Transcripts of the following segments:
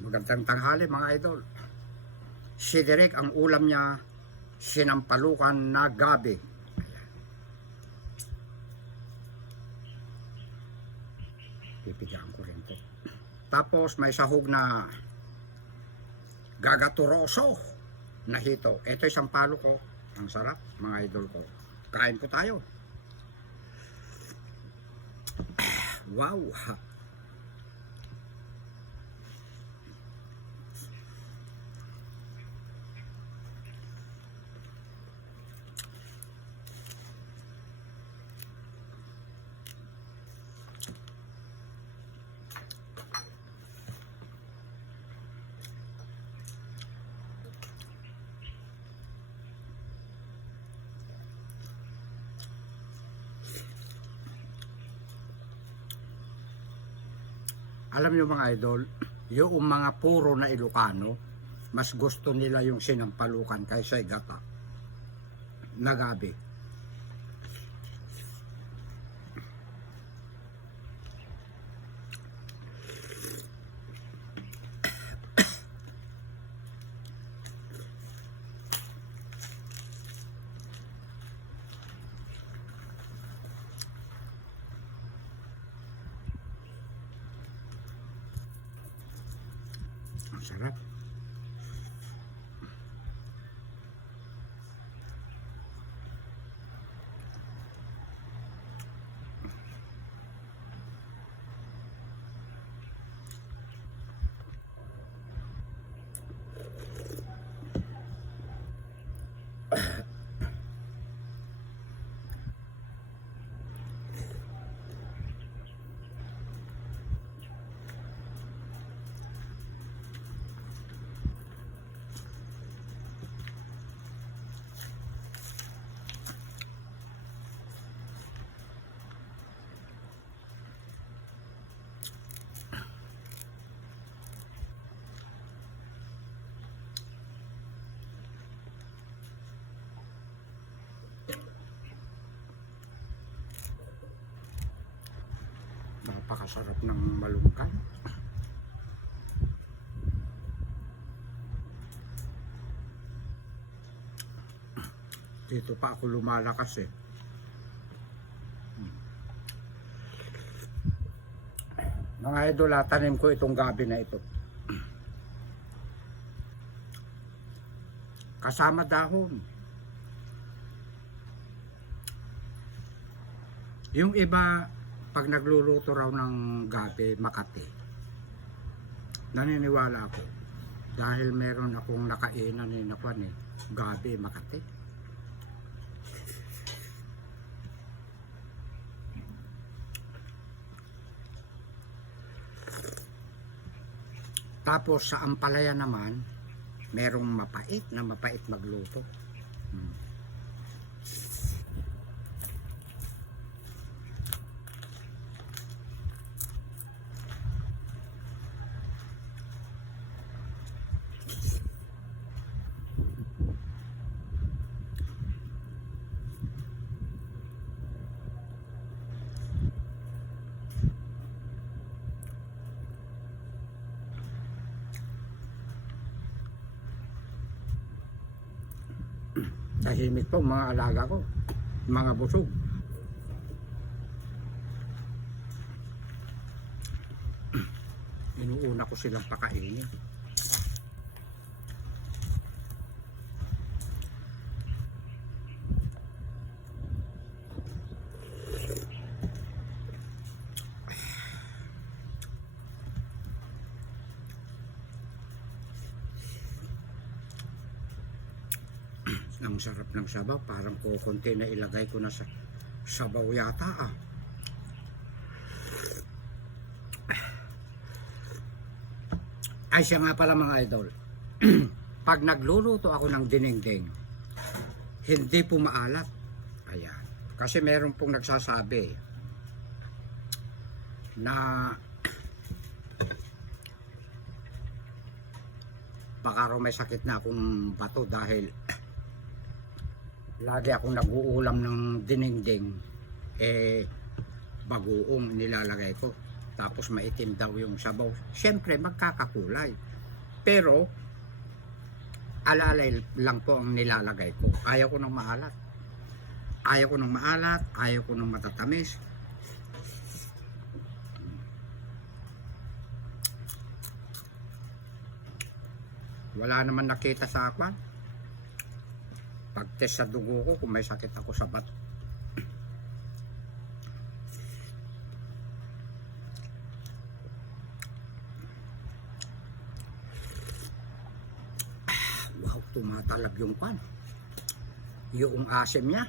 Magandang tanghali mga idol. Si Derek ang ulam niya, sinampalukan na gabi. Pipigyan ko rin to. Tapos may sahog na gagaturoso na hito. Ito isang palo ko. Ang sarap mga idol ko. Kain po tayo. Wow! Alam niyo mga idol, yung mga puro na Ilocano, mas gusto nila yung sinampalukan kaysa gata na gabi. Ang sarap. Napakasarap ng malunggay. Dito pa ako lumalakas eh. Mga idol, tanim ko itong gabi na ito. Kasama dahon. Yung iba, pag nagluluto raw ng gabi, Makati, naniniwala ako. Dahil meron akong nakainan gabi, Makati. Tapos sa ampalaya naman, merong mapait magluto. Tahimik po mga alaga ko, mga busog. Inuuna ko silang pakainin. Ang sarap ng sabaw, parang kukunti na ilagay ko na sa sabaw yata ah. Ay siya nga pala mga idol. Pag nagluluto ako ng dinengdeng, hindi po maalat. Ayan. Kasi meron pong nagsasabi na baka raw may sakit na akong bato dahil lagi akong nag-uulam ng dinengdeng, bagoong nilalagay ko. tapos maitim daw yung sabaw, syempre magkakakulay. Pero alalay lang po ang nilalagay ko. Ayaw ko ng maalat. Ayaw ko ng maalat, ayaw ko ng matatamis. Wala naman nakita sa akin. Pag-test sa dugo ko kung may sakit ako sa bato. Wow, tumatalab yung kwan. Yung asim niya.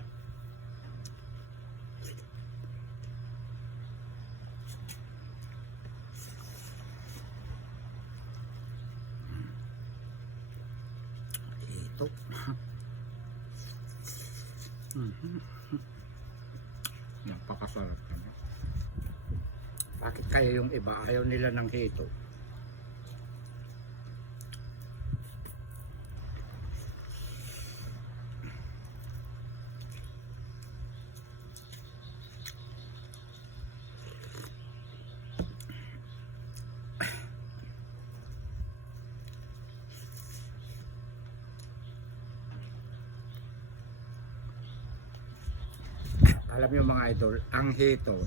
Ito. Napakasarap naman. Bakit kaya yung iba ayaw nila ng hito? Alam niyo mga idol, ang hito,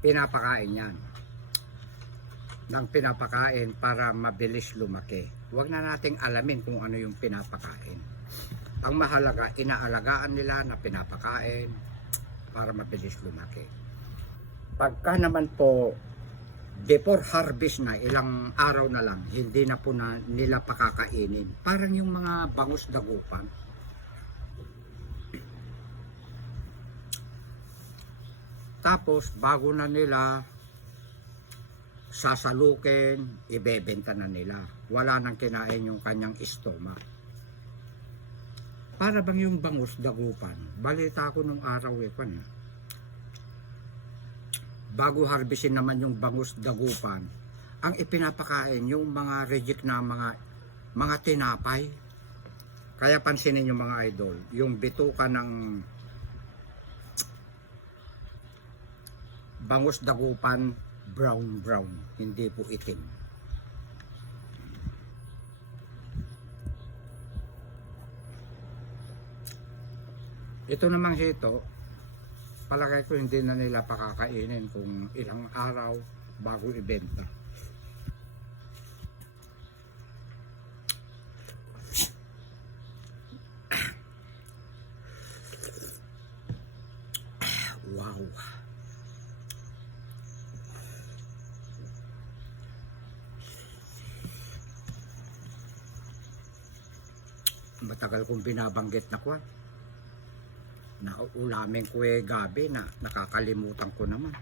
pinapakain yan. Nang pinapakain para mabilis lumaki. Huwag na nating alamin kung ano yung pinapakain. Ang mahalaga, inaalagaan nila na pinapakain para mabilis lumaki. Pagka naman po, before harvest na, ilang araw na lang, hindi na po na nila pakakainin. Parang yung mga bangus dagupan. Tapos bago na nila sasalukin, ibebenta na nila. Wala nang kinain yung kanyang stomach. Para bang yung bangus dagupan. Balita ko nung araw bago harvestin naman yung bangus dagupan, ang ipinapakain yung mga reject na mga tinapay. Kaya pansinin yung mga idol, yung bituka ng bangus dagupan, brown, hindi po itim. Ito namang hito, palagay ko hindi na nila pakakainin kung ilang araw bago ibenta. Wow. Matagal kong binabanggit na kwan. Ulamin ko gabi na nakakalimutan ko naman.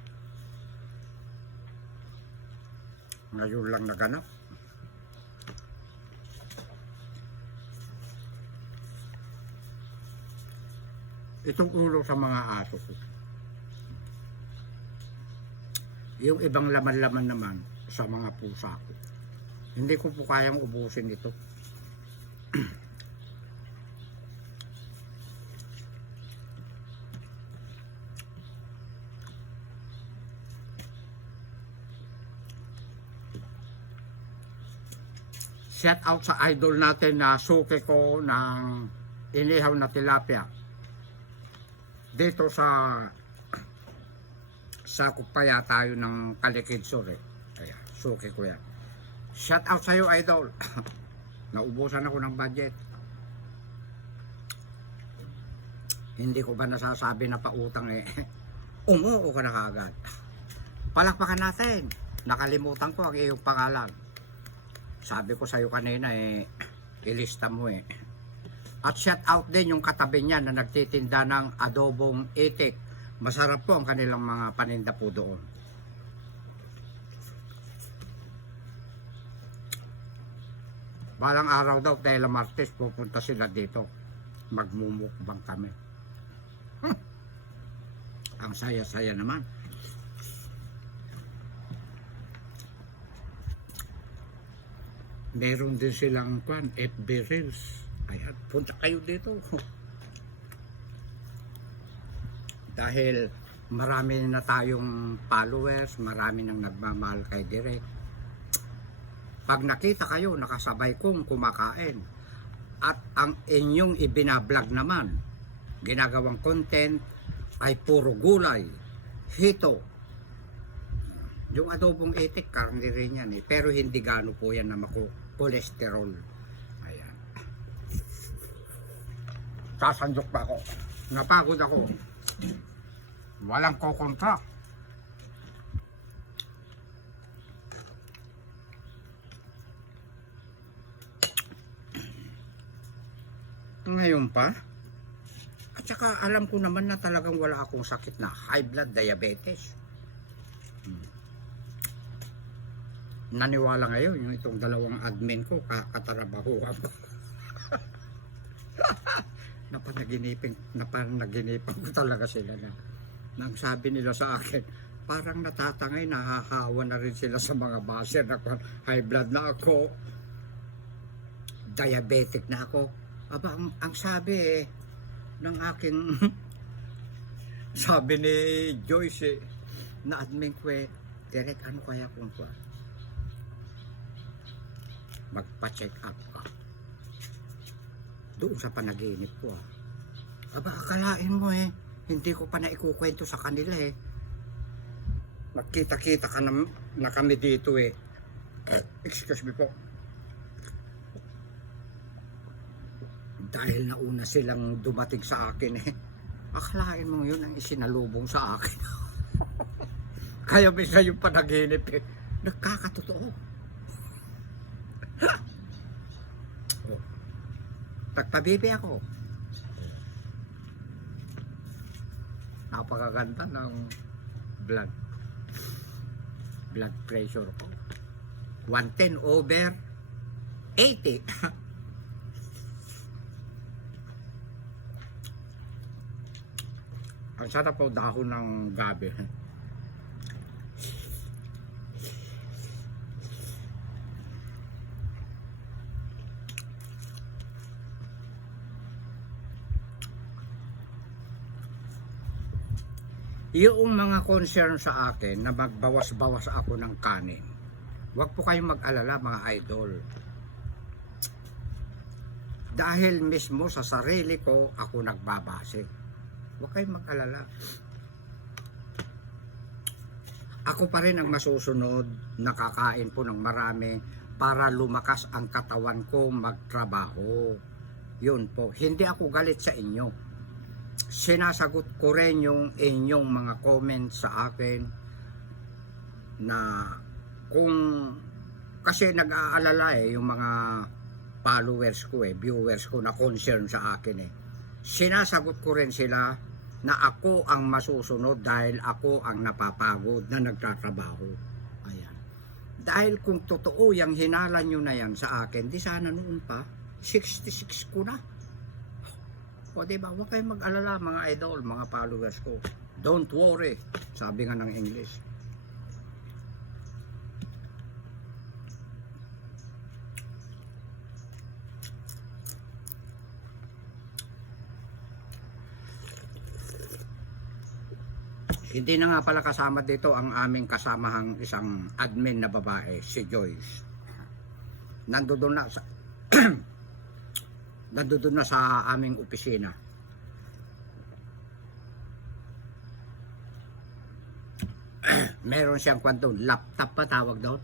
Ngayon lang naganap. Itong ulo sa mga aso ko. Yung ibang laman-laman naman sa mga pusa ko. Hindi ko po kayang ubusin ito. Shout out sa idol natin na suki ko ng inihaw na tilapia dito sa Kupaya tayo ng Kalikid Sur Kaya suki ko yan. Shout out sa iyo idol. Naubusan ako ng budget. Hindi ko ba nasasabi na pautang umuo ka na kaagad. Palakpakan natin. Nakalimutan ko ang iyong pangalan. Sabi ko sa iyo kanina ilista mo At shout out din yung katabi niya na nagtitinda ng adobong itik. Masarap po ang kanilang mga paninda po doon. Balang araw daw dahil Martes pupunta sila dito. Magmumukbang kami. Ang saya-saya naman. Meron din silang FB Reels. Ayan, punta kayo dito. Dahil marami na tayong followers, marami nang nagmamahal kay Direk. Pag nakita kayo, nakasabay kong kumakain, at ang inyong ibinablog naman, ginagawang content ay puro gulay, hito. Yung adobong itik, karne rin yan eh. Pero hindi gano po yan na cholesterol. Ayan. Sasandok pa ako. Napagod ako. Walang kokontra. Ngayon pa? At saka alam ko naman na talagang wala akong sakit na high blood diabetes. Naniwala ngayon yung itong dalawang admin ko, katarabahuan ko. Napanaginipan ko talaga sila na nang sabi nila sa akin, parang natatangay, nahahawa na rin sila sa mga baser na high blood na ako, diabetic na ako. Aba, ang sabi ng aking sabi ni Joyce na admin ko Direk, ano kaya kung magpa-check up ka doon sa panaginip ko. Aba, akalain mo hindi ko pa na ikukwento sa kanila Magkita-kita ka na kami dito excuse me po. Dahil nauna silang dumating sa akin akalain mo yun ang isinalubong sa akin. Kaya minsan yung panaginip nagkakatotoo. Nagpabibi ako. Napakaganda ng blood pressure ko. 110/80. Ang sarap po dahon ng gabi. Yung mga concern sa akin na magbawas-bawas ako ng kanin, huwag po kayong mag-alala mga idol. Dahil mismo sa sarili ko, ako nagbabase. Huwag kayong mag-alala. Ako pa rin ang masusunod, nakakain po ng marami para lumakas ang katawan ko magtrabaho. Yun po, hindi ako galit sa inyo. Sinasagot ko rin yung inyong mga comments sa akin na kung kasi nag-aalala yung mga followers ko viewers ko na concern sa akin sinasagot ko rin sila na ako ang masusunod dahil ako ang napapagod na nagtatrabaho. Ayan. Dahil kung totoo yung hinala nyo na yan sa akin, di sana noon pa 66 ko na. O diba, huwag kayong mag-alala mga idol, mga followers ko. Don't worry, sabi nga ng English. Hindi na nga pala kasama dito ang aming kasamahang isang admin na babae, si Joyce. Nandoon na sa nandoon na sa aming opisina. Meron siyang laptop pa tawag doon.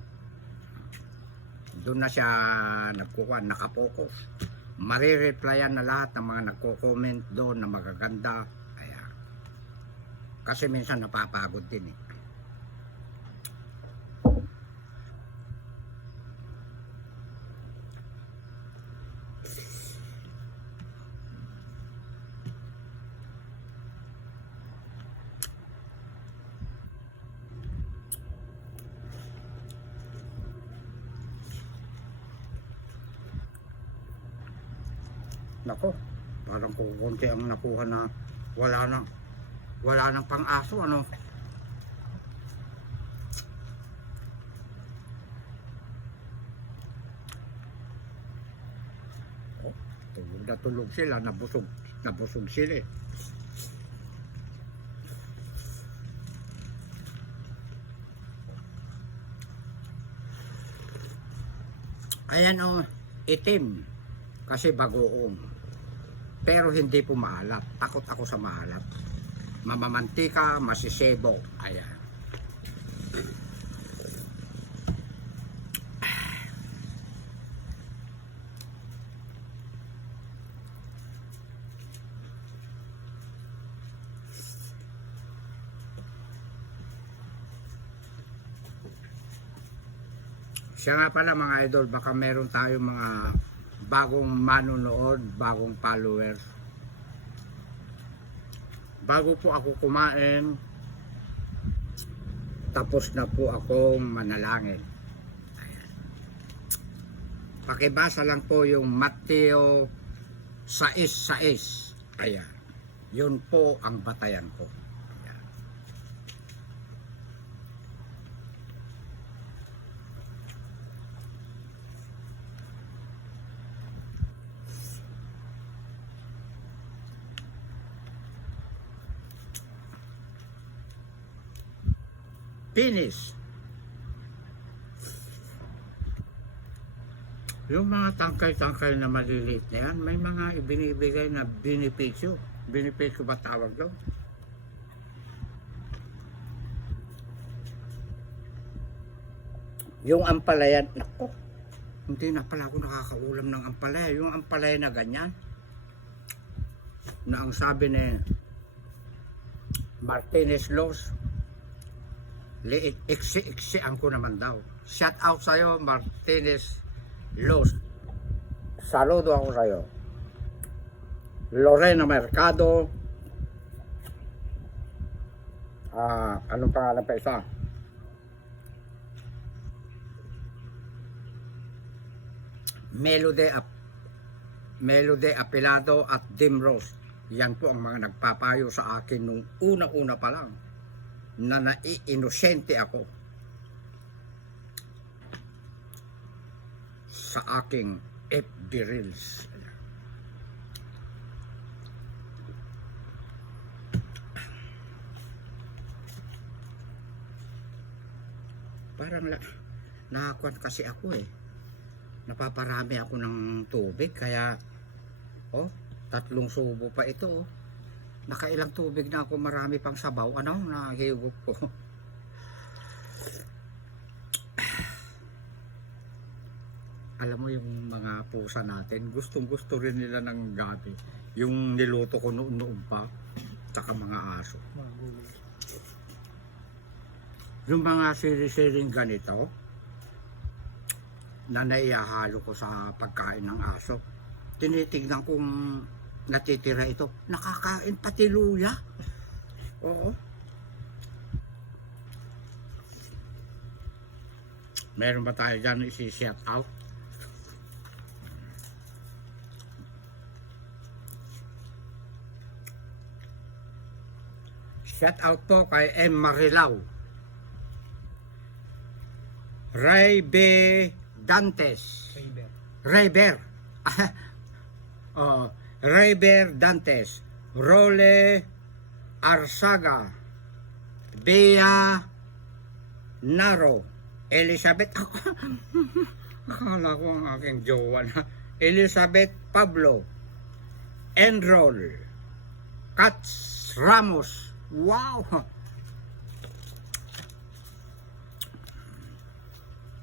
Doon na siya nagkukuha, nakapokus. Marireplyan na lahat ng mga nagko-comment doon na magaganda. Ayan. Kasi minsan napapagod din Nako, parang kukunti ang nakuha na wala nang pang-aso ano. Oh, tulog sila, nabusog sila Ayan o, itim. Kasi bagoong. Pero hindi po maalat. Takot ako sa maalat. Mamamantika, masisebo. Ayan. Siya nga pala mga idol, baka meron tayong mga bagong manonood, bagong followers. Bago po ako kumain, tapos na po ako manalangin. Ayan. Pakibasa lang po yung Mateo 6:6. Ayan. Yun po ang batayan ko. Finish. Yung mga tangkay-tangkay na maliliit na yan, may mga ibinibigay na benepisyo. Benepisyo ba tawag doon? Yung ampalayan, nako, hindi na pala ako nakakaulam ng ampalaya. Yung ampalaya na ganyan, na ang sabi ni Martinez Los, liit, iksi-iksian ko naman daw. Shout out sa'yo, Martinez Los. Saludo ako sa'yo. Lorena Mercado. Anong pangalan pa isa? Melody Apilado at Dim Rose. Yan po ang mga nagpapayo sa akin nung una-una pa lang na naiinosente ako sa aking FB Reels. Parang nakakuan kasi ako eh. Napaparami ako ng tubig kaya 3 subo pa ito oh. Nakailang tubig na ako, marami pang sabaw. Ano? Nahihigop ko. Alam mo yung mga pusa natin, gustong-gusto rin nila ng gabi. Yung niluto ko noon pa, tsaka mga aso. Yung mga siri-siring ganito, na naihahalo ko sa pagkain ng aso, tinitignan kong natitira ito, nakakain pati luya. Oo. Meron ba tayo dyan isi-shout out? Shout out po kay M. Marilao, Raybe Dantes, Rayber Rayber Dantes, Role Arsaga, Bea Naro, Elizabeth, akala ko ang aking jowa na, Elizabeth Pablo, Enroll, Katz Ramos, wow!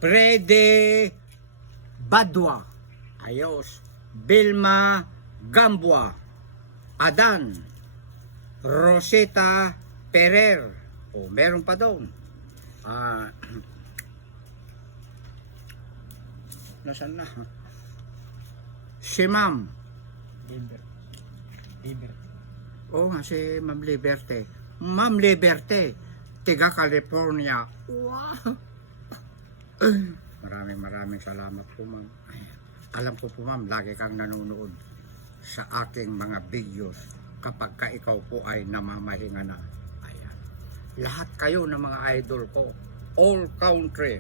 Prede Badwa, ayos, Bilma Gambua, Adan, Rosita Perer, meron pa doon. Nasaan na? Si Ma'am nga, si Ma'am Liberte. Ma'am Liberte, tiga California. Wow! Maraming salamat po, Ma'am. Alam ko po, Ma'am, lagi kang nanonood sa aking mga videos kapag ka ikaw po ay namamahinga na. Ayan. Lahat kayo ng mga idol ko, all country,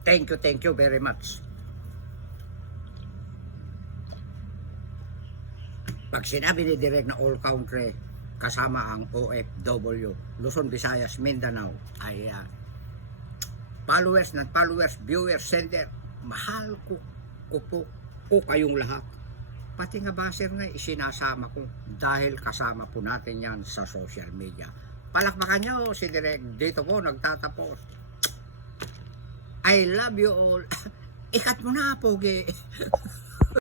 thank you very much. Pag sinabi ni Direk na all country, kasama ang OFW, Luzon, Visayas, Mindanao, ay followers, non-followers, viewers, sender, mahal ko kayong lahat. Pati nga baser nga isinasama ko dahil kasama po natin yan sa social media. Palakpakan nyo si Direk. Dito po nagtatapos. I love you all. Ikat mo na, Pogi.